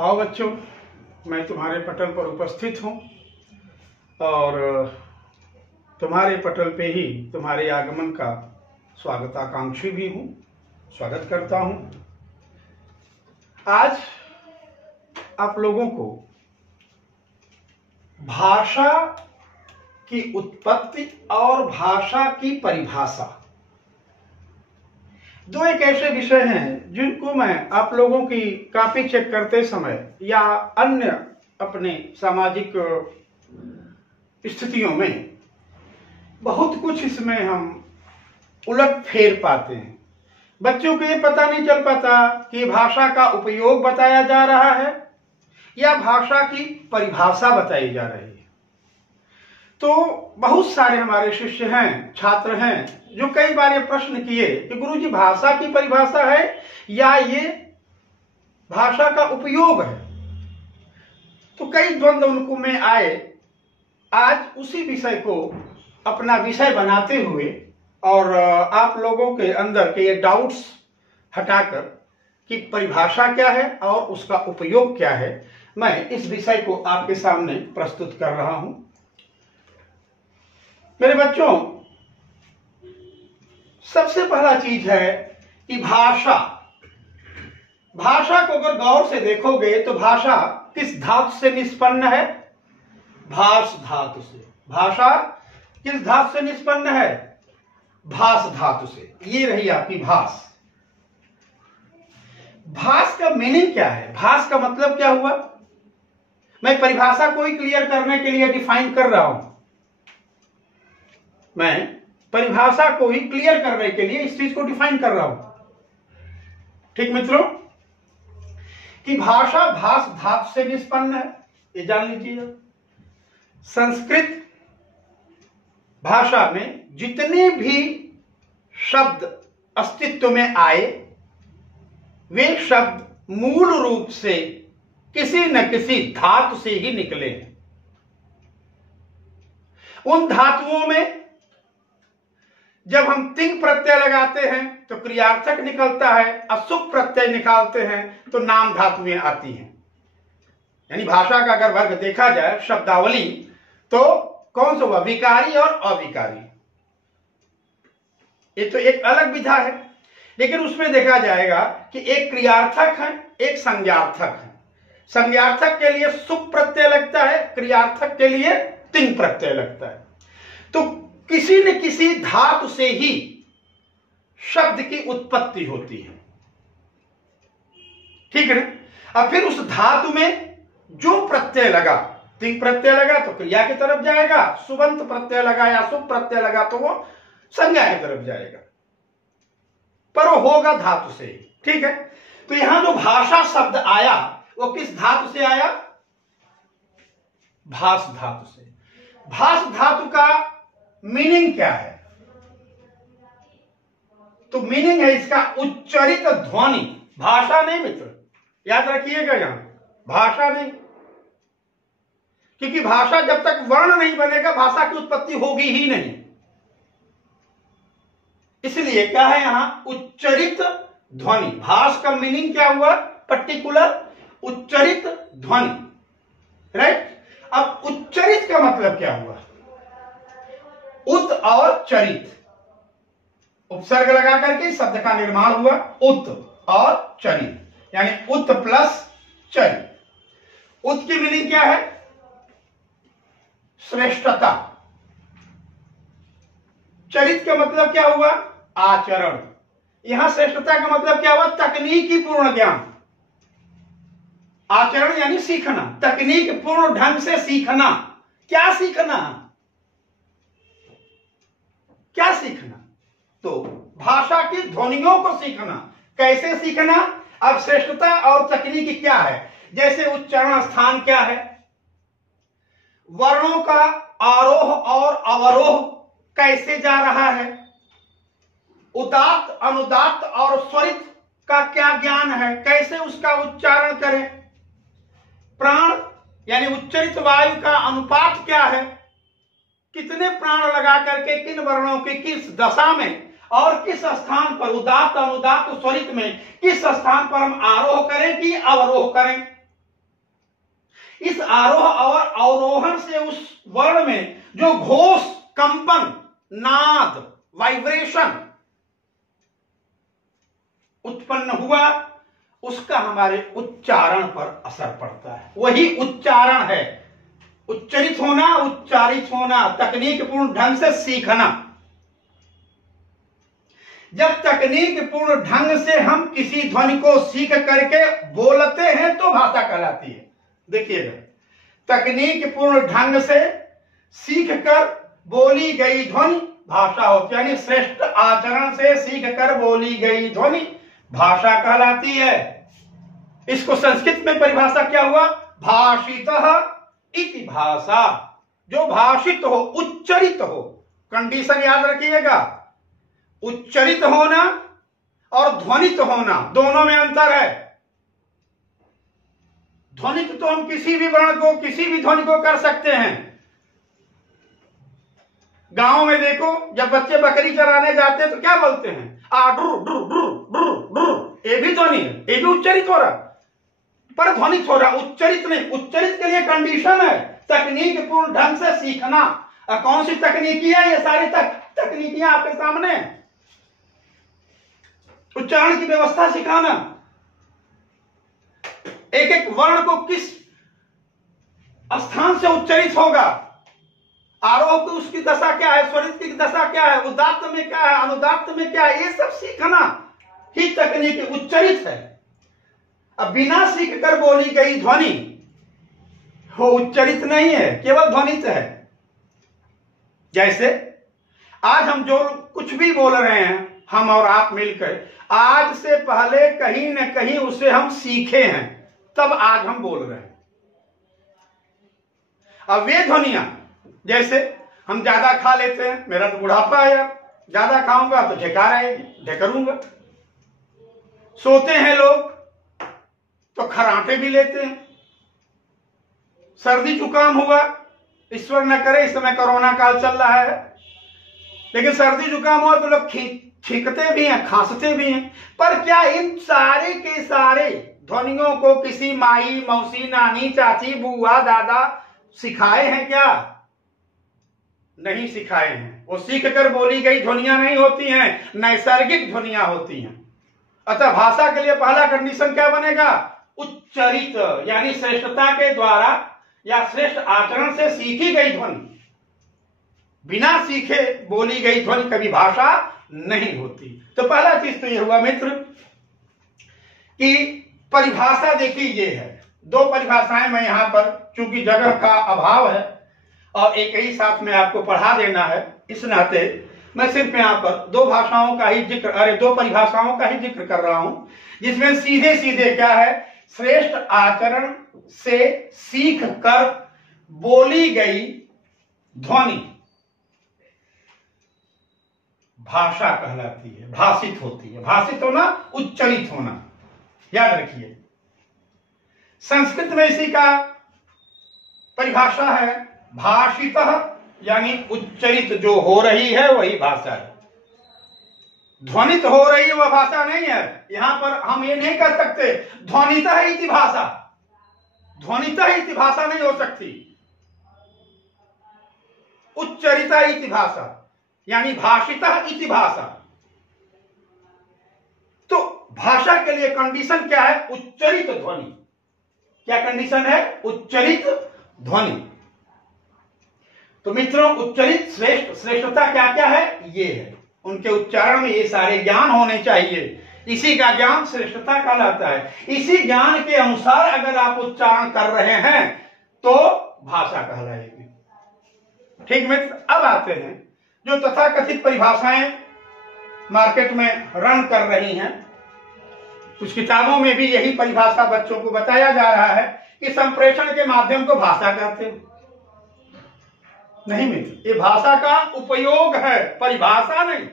आओ बच्चों, मैं तुम्हारे पटल पर उपस्थित हूँ और तुम्हारे पटल पे ही तुम्हारे आगमन का स्वागताकांक्षी भी हूँ, स्वागत करता हूँ। आज आप लोगों को भाषा की उत्पत्ति और भाषा की परिभाषा, दो एक ऐसे विषय हैं जिनको मैं आप लोगों की कॉपी चेक करते समय या अन्य अपने सामाजिक स्थितियों में बहुत कुछ इसमें हम उलट फेर पाते हैं। बच्चों को ये पता नहीं चल पाता कि भाषा का उपयोग बताया जा रहा है या भाषा की परिभाषा बताई जा रही है। तो बहुत सारे हमारे शिष्य हैं, छात्र हैं, जो कई बार ये प्रश्न किए कि गुरुजी भाषा की परिभाषा है या ये भाषा का उपयोग है। तो कई द्वंद्व उनको में आए। आज उसी विषय को अपना विषय बनाते हुए और आप लोगों के अंदर के ये डाउट्स हटाकर कि परिभाषा क्या है और उसका उपयोग क्या है, मैं इस विषय को आपके सामने प्रस्तुत कर रहा हूं। मेरे बच्चों, सबसे पहला चीज है कि भाषा को अगर गौर से देखोगे तो भाषा किस धातु से निष्पन्न है? भास धातु से। भाषा किस धातु से निष्पन्न है? भास धातु से। ये रही आपकी भास। भास का मीनिंग क्या है? भास का मतलब क्या हुआ? मैं परिभाषा को ही क्लियर करने के लिए डिफाइन कर रहा हूं। मैं परिभाषा को ही क्लियर करने के लिए इस चीज को डिफाइन कर रहा हूं। ठीक मित्रों, कि भाषा भास धातु से निष्पन्न है, ये जान लीजिए। संस्कृत भाषा में जितने भी शब्द अस्तित्व में आए, वे शब्द मूल रूप से किसी न किसी धातु से ही निकले हैं। उन धातुओं में जब हम तिंग प्रत्यय लगाते हैं तो क्रियार्थक निकलता है, असुप प्रत्यय निकालते हैं तो नाम धातुएं आती हैं। यानी भाषा का अगर वर्ग देखा जाए, शब्दावली, तो कौन सा हुआ? विकारी और अविकारी। ये तो एक अलग विधा है, लेकिन उसमें देखा जाएगा कि एक क्रियार्थक है, एक संज्ञार्थक है। संज्ञार्थक के लिए सुप प्रत्यय लगता है, क्रियार्थक के लिए तिंग प्रत्यय लगता है। तो किसी न किसी धातु से ही शब्द की उत्पत्ति होती है। ठीक है ना? अब फिर उस धातु में जो प्रत्यय लगा, तिंग प्रत्यय लगा तो क्रिया की तरफ जाएगा, सुबंत प्रत्यय लगा या सुप प्रत्यय लगा तो वो संज्ञा की तरफ जाएगा, पर वो होगा धातु से ही। ठीक है? तो यहां जो भाषा शब्द आया वो किस धातु से आया? भास धातु से। भास धातु का मीनिंग क्या है? तो मीनिंग है इसका उच्चरित ध्वनि। भाषा नहीं मित्र, याद रखिएगा, यहां भाषा नहीं, क्योंकि भाषा जब तक वर्ण नहीं बनेगा भाषा की उत्पत्ति होगी ही नहीं। इसलिए क्या है यहां? उच्चरित ध्वनि। भाष का मीनिंग क्या हुआ? पर्टिकुलर उच्चरित ध्वनि। राइट? अब उच्चरित का मतलब क्या हुआ? उत और चरित, उपसर्ग लगा करके शब्द का निर्माण हुआ। उत और चरित, यानी उत प्लस चरित। उत की मीनिंग क्या है? श्रेष्ठता। चरित का मतलब क्या हुआ? आचरण। यहां श्रेष्ठता का मतलब क्या हुआ? तकनीकी पूर्ण ज्ञान। आचरण यानी सीखना, तकनीक पूर्ण ढंग से सीखना। क्या सीखना? क्या सीखना? तो भाषा की ध्वनियों को सीखना। कैसे सीखना? अब श्रेष्ठता और तकनीक क्या है? जैसे उच्चारण स्थान क्या है, वर्णों का आरोह और अवरोह कैसे जा रहा है, उदात्त अनुदात्त और स्वरित का क्या ज्ञान है, कैसे उसका उच्चारण करें, प्राण यानी उच्चरित वायु का अनुपात क्या है, कितने प्राण लगा करके किन वर्णों की किस दशा में और किस स्थान पर, उदात्त अनुदात्त स्वरित में किस स्थान पर हम आरोह करें कि अवरोह करें, इस आरोह और अवरोहण से उस वर्ण में जो घोष, कंपन, नाद, वाइब्रेशन उत्पन्न हुआ, उसका हमारे उच्चारण पर असर पड़ता है। वही उच्चारण है। उच्चरित होना, उच्चारित होना, तकनीक पूर्ण ढंग से सीखना। जब तकनीक पूर्ण ढंग से हम किसी ध्वनि को सीख करके बोलते हैं तो भाषा कहलाती है। देखिएगा, तकनीक पूर्ण ढंग से सीख कर बोली गई ध्वनि भाषा होती है, यानी श्रेष्ठ आचरण से सीख कर बोली गई ध्वनि भाषा कहलाती है। इसको संस्कृत में परिभाषा क्या हुआ? भाषितः इति भाषा। जो भाषित हो, उच्चरित हो। कंडीशन याद रखिएगा, उच्चरित होना और ध्वनित होना, दोनों में अंतर है। ध्वनित तो हम किसी भी वर्ण को, किसी भी ध्वनि को कर सकते हैं। गांव में देखो, जब बच्चे बकरी चराने जाते हैं तो क्या बोलते हैं? आड्रू ड्रू ड्रू ड्रू ड्रू। ये भी ध्वनि है, ये भी उच्चरित हो रहा, पर ध्वनित हो रहा, उच्चरित नहीं। उच्चरित के लिए कंडीशन है तकनीक पूर्ण ढंग से सीखना। कौन सी तकनीकी है? ये सारी तकनीकियां आपके सामने। उच्चारण की व्यवस्था सिखाना, एक एक वर्ण को किस स्थान से उच्चरित होगा, आरोह की उसकी दशा क्या है, स्वरित की दशा क्या है, उदात्त में क्या है, अनुदात्त में क्या है, ये सब सीखना ही तकनीक उच्चरित है। अब बिना सीख कर बोली गई ध्वनि वो उच्चरित नहीं है, केवल ध्वनित है। जैसे आज हम जो कुछ भी बोल रहे हैं, हम और आप मिलकर, आज से पहले कहीं न कहीं उसे हम सीखे हैं, तब आज हम बोल रहे हैं। अब वे ध्वनियां, जैसे हम ज्यादा खा लेते हैं, मेरा तो बुढ़ापा है यार, ज्यादा खाऊंगा तो ढेकार आएगी, ढेकरूंगा। सोते हैं लोग तो खराटे भी लेते हैं। सर्दी जुकाम हुआ, ईश्वर न करे, इस समय कोरोना काल चल रहा है, लेकिन सर्दी जुकाम हुआ तो लोग छींकते भी हैं, खांसते भी हैं। पर क्या इन सारे के सारे ध्वनियों को किसी माई, मौसी, नानी, चाची, बुआ, दादा सिखाए हैं क्या? नहीं सिखाए हैं। वो सीख कर बोली गई ध्वनियां नहीं होती हैं, नैसर्गिक ध्वनियां होती हैं। अतः भाषा के लिए पहला कंडीशन क्या बनेगा? उच्चरित, यानी श्रेष्ठता के द्वारा या श्रेष्ठ आचरण से सीखी गई ध्वनि। बिना सीखे बोली गई ध्वनि कभी भाषा नहीं होती। तो पहला चीज तो यह हुआ मित्र कि परिभाषा देखिए ये है। दो परिभाषाएं मैं यहां पर, चूंकि जगह का अभाव है और एक ही साथ में आपको पढ़ा देना है, इस नाते मैं सिर्फ यहां पर दो भाषाओं का ही जिक्र, दो परिभाषाओं का ही जिक्र कर रहा हूं, जिसमें सीधे सीधे क्या है? श्रेष्ठ आचरण से सीख कर बोली गई ध्वनि भाषा कहलाती है, भाषित होती है। भाषित होना, उच्चरित होना, याद रखिए। संस्कृत में इसी का परिभाषा है भाषितः, यानी उच्चरित जो हो रही है वही भाषा है। ध्वनित हो रही है वह भाषा नहीं है। यहां पर हम ये नहीं कर सकते ध्वनितः इति भाषा, ध्वनितः इति भाषा नहीं हो सकती। उच्चरितः इति भाषा, यानी भाषितः इति भाषा। तो भाषा के लिए कंडीशन क्या है? उच्चरित ध्वनि। क्या कंडीशन है? उच्चरित ध्वनि। तो मित्रों, उच्चरित श्रेष्ठता क्या क्या है? ये है, उनके उच्चारण में ये सारे ज्ञान होने चाहिए। इसी का ज्ञान श्रेष्ठता कहलाता है। इसी ज्ञान के अनुसार अगर आप उच्चारण कर रहे हैं तो भाषा कहलाएगी। ठीक मित्र, अब आते हैं जो तथाकथित परिभाषाएं मार्केट में रन कर रही हैं। कुछ किताबों में भी यही परिभाषा बच्चों को बताया जा रहा है कि संप्रेषण के माध्यम को भाषा कहते हैं। नहीं मित्र, ये भाषा का उपयोग है, परिभाषा नहीं।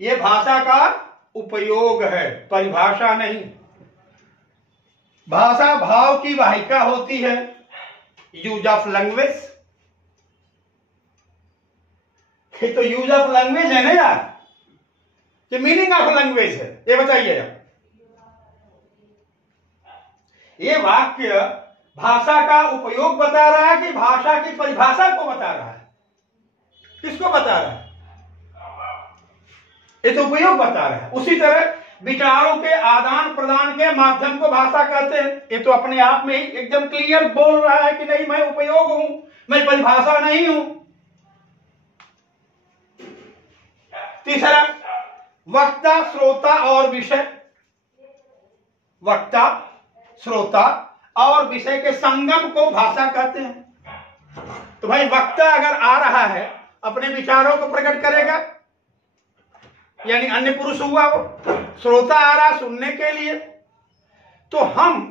ये भाषा का उपयोग है, परिभाषा नहीं। भाषा भाव की वाहिका होती है, यूज ऑफ लैंग्वेज। ये तो यूज ऑफ लैंग्वेज है ना यार, कि मीनिंग ऑफ लैंग्वेज है, ये बताइए यार। ये वाक्य भाषा का उपयोग बता रहा है कि भाषा की परिभाषा को बता रहा है? किसको बता रहा है? ये तो उपयोग बता रहा है। उसी तरह विचारों के आदान प्रदान के माध्यम को भाषा कहते हैं। ये तो अपने आप में ही एकदम क्लियर बोल रहा है कि नहीं, मैं उपयोग हूं, मैं परिभाषा नहीं हूं। तीसरा, वक्ता, श्रोता और विषय। वक्ता, श्रोता और विषय के संगम को भाषा कहते हैं। तो भाई वक्ता अगर आ रहा है अपने विचारों को प्रकट करेगा, यानी अन्य पुरुष हुआ वो। श्रोता आ रहा सुनने के लिए, तो हम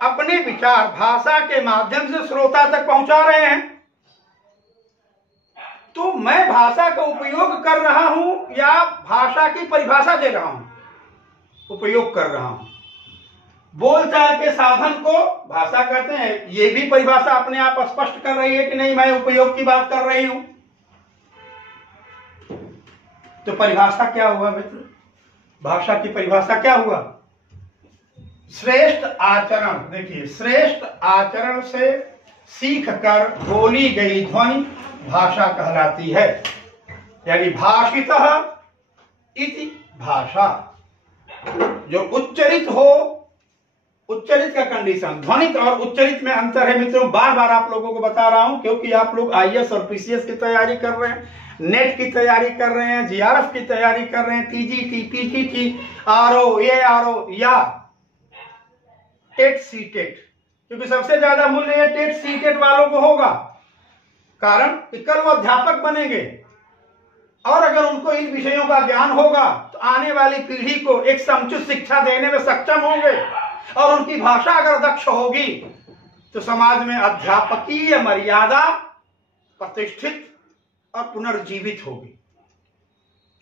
अपने विचार भाषा के माध्यम से श्रोता तक पहुंचा रहे हैं। तो मैं भाषा का उपयोग कर रहा हूं या भाषा की परिभाषा दे रहा हूं? उपयोग कर रहा हूं। बोलचाल के साधन को भाषा कहते हैं। यह भी परिभाषा अपने आप स्पष्ट कर रही है कि नहीं, मैं उपयोग की बात कर रही हूं। तो परिभाषा क्या हुआ मित्र? भाषा की परिभाषा क्या हुआ? श्रेष्ठ आचरण। देखिए, श्रेष्ठ आचरण से सीख कर बोली गई ध्वनि भाषा कहलाती है। यानी भाषितः इति भाषा। जो उच्चरित हो, उच्चरित का कंडीशन, ध्वनित और उच्चरित में अंतर है मित्रों। बार बार आप लोगों को बता रहा हूं क्योंकि आप लोग आईएएस और पीसीएस की तैयारी कर रहे हैं, नेट की तैयारी कर रहे हैं, जीआरएफ की तैयारी कर रहे हैं, टीजीटी, पीजीटी, आरओ, एआरओ या टेट सीटेट। क्योंकि सबसे ज्यादा मूल्य टेट सीटेट वालों को होगा, कारण कि कल वो अध्यापक बनेंगे और अगर उनको इन विषयों का ज्ञान होगा तो आने वाली पीढ़ी को एक समुचित शिक्षा देने में सक्षम होंगे और उनकी भाषा अगर दक्ष होगी तो समाज में अध्यापकीय मर्यादा प्रतिष्ठित और पुनर्जीवित होगी।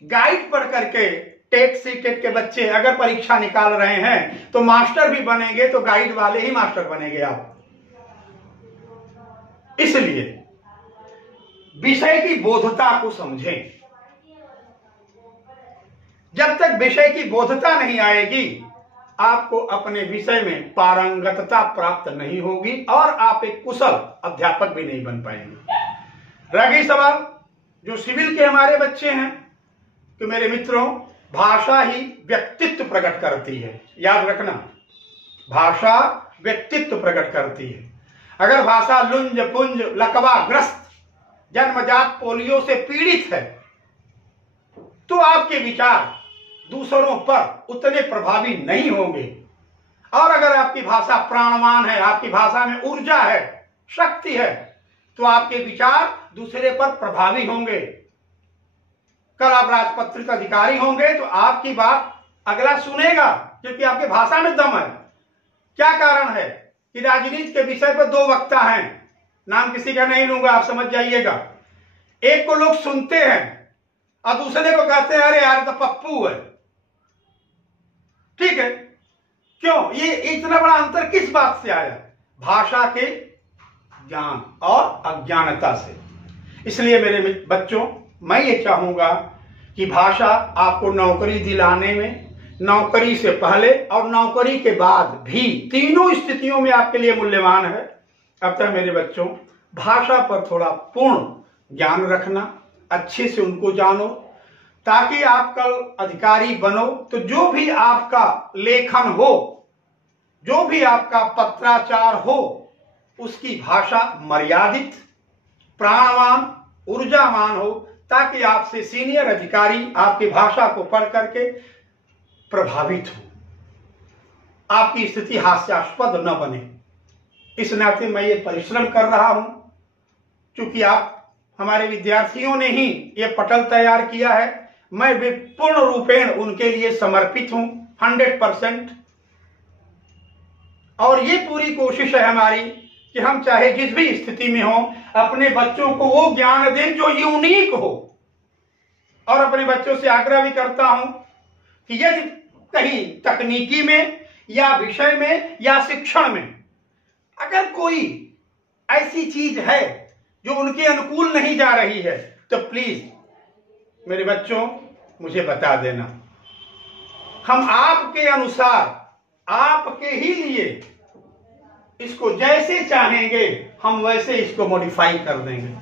गाइड पढ़ करके टेट सीटेट के बच्चे अगर परीक्षा निकाल रहे हैं तो मास्टर भी बनेंगे, तो गाइड वाले ही मास्टर बनेंगे आप। इसलिए विषय की बोधता को समझें। जब तक विषय की बोधता नहीं आएगी आपको अपने विषय में पारंगतता प्राप्त नहीं होगी और आप एक कुशल अध्यापक भी नहीं बन पाएंगे। रह गई सवाल जो सिविल के हमारे बच्चे हैं कि मेरे मित्रों, भाषा ही व्यक्तित्व प्रकट करती है। याद रखना, भाषा व्यक्तित्व प्रकट करती है। अगर भाषा लुंज पुंज लकवाग्रस्त जन्मजात पोलियो से पीड़ित है तो आपके विचार दूसरों पर उतने प्रभावी नहीं होंगे। और अगर आपकी भाषा प्राणवान है, आपकी भाषा में ऊर्जा है, शक्ति है, तो आपके विचार दूसरे पर प्रभावी होंगे। कल आप राजपत्रित अधिकारी होंगे तो आपकी बात अगला सुनेगा क्योंकि आपकी भाषा में दम है। क्या कारण है कि राजनीति के विषय पर दो वक्ता हैं, नाम किसी का नहीं लूंगा, आप समझ जाइएगा। एक को लोग सुनते हैं और दूसरे को कहते हैं अरे यार तो पप्पू है। ठीक है, क्यों? ये इतना बड़ा अंतर किस बात से आया? भाषा के ज्ञान और अज्ञानता से। इसलिए मेरे बच्चों, मैं ये चाहूंगा कि भाषा आपको नौकरी दिलाने में, नौकरी से पहले और नौकरी के बाद भी, तीनों स्थितियों में आपके लिए मूल्यवान है। अतः मेरे बच्चों, भाषा पर थोड़ा पूर्ण ज्ञान रखना, अच्छे से उनको जानो, ताकि आप कल अधिकारी बनो तो जो भी आपका लेखन हो, जो भी आपका पत्राचार हो, उसकी भाषा मर्यादित, प्राणवान, ऊर्जावान हो, ताकि आपसे सीनियर अधिकारी आपकी भाषा को पढ़ करके प्रभावित हो, आपकी स्थिति हास्यास्पद न बने। इस नाते मैं ये परिश्रम कर रहा हूं, क्योंकि आप हमारे विद्यार्थियों ने ही ये पटल तैयार किया है। मैं भी पूर्ण रूपेण उनके लिए समर्पित हूं, 100%। और ये पूरी कोशिश है हमारी कि हम चाहे जिस भी स्थिति में हो, अपने बच्चों को वो ज्ञान दें जो यूनिक हो। और अपने बच्चों से आग्रह भी करता हूं कि यदि कहीं तकनीकी में या विषय में या शिक्षण में अगर कोई ऐसी चीज है जो उनके अनुकूल नहीं जा रही है तो प्लीज मेरे बच्चों मुझे बता देना। हम आपके अनुसार, आपके ही लिए इसको जैसे चाहेंगे हम वैसे इसको मॉडिफाई कर देंगे।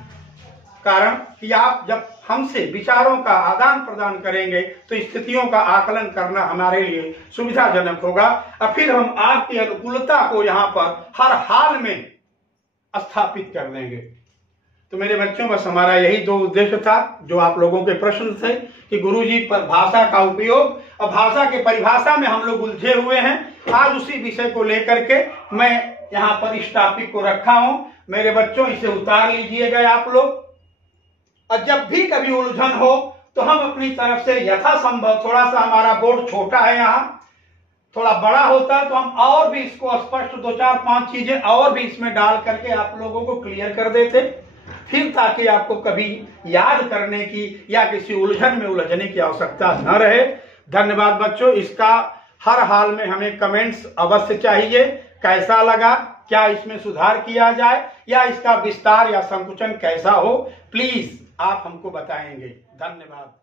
कारण कि आप जब हमसे विचारों का आदान प्रदान करेंगे तो स्थितियों का आकलन करना हमारे लिए सुविधाजनक होगा और फिर हम आपकी अनुकूलता को यहाँ पर हर हाल में स्थापित कर देंगे। तो मेरे बच्चों, बस हमारा यही 2 उद्देश्य था जो आप लोगों के प्रश्न थे कि गुरुजी पर भाषा का उपयोग और भाषा के परिभाषा में हम लोग उलझे हुए हैं। आज उसी विषय को लेकर के मैं यहाँ पर इस टॉपिक को रखा हूं। मेरे बच्चों, इसे उतार लीजिएगा आप लोग, और जब भी कभी उलझन हो तो हम अपनी तरफ से यथासंभव, थोड़ा सा हमारा बोर्ड छोटा है, यहाँ थोड़ा बड़ा होता तो हम और भी इसको स्पष्ट 2, 4, 5 चीजें और भी इसमें डाल करके आप लोगों को क्लियर कर देते, फिर ताकि आपको कभी याद करने की या किसी उलझन में उलझने की आवश्यकता न रहे। धन्यवाद बच्चों। इसका हर हाल में हमें कमेंट्स अवश्य चाहिए, कैसा लगा, क्या इसमें सुधार किया जाए या इसका विस्तार या संकुचन कैसा हो, प्लीज आप हमको बताएंगे। धन्यवाद।